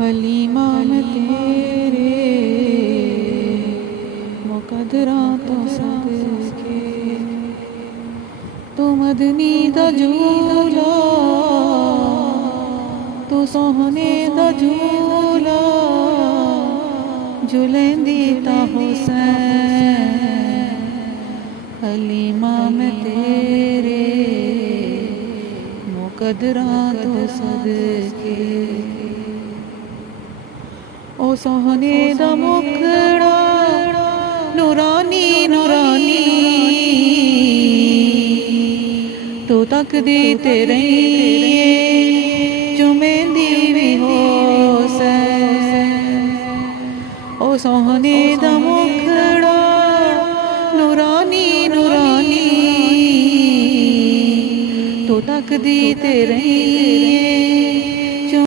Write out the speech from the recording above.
ਹਲੀਮਾ ਮੈਂ ਤੇਰੇ ਮੁਕੱਦਰਾਂ ਤੋਂ ਸਦਕੇ, ਤੂੰ ਮਦਨੀ ਦਾ ਝੂਲਾ, ਤੂੰ ਸੋਹਣੇ ਦਾ ਝੂਲਾ, ਝੂਲੈਂਦੀ ਤਾਂ ਹੁਸੈਨ। ਹਲੀਮਾ ਮੈਂ ਤੇਰੇ ਮੁਕੱਦਰਾਂ ਤੋਂ ਸਦਕੇ, ਉਹ ਸੋਹਣੇ ਦਾ ਮੁਖੜਾ ਨੂਰਾਨੀ ਨੂਰਾਨੀ, ਤੂੰ ਤੱਕਦੀ ਤੇ ਰਹੀਏ ਚੁੰਮੇਂਦੀ ਵੀ ਹੁਸੈਨ। ਉਹ ਸੋਹਣੇ ਦਾ ਮੁਖੜਾ ਨੂਰਾਨੀ ਨੂਰਾਨੀ, ਤੂੰ ਤੱਕਦੀ ਤੇ ਰਹੀਏ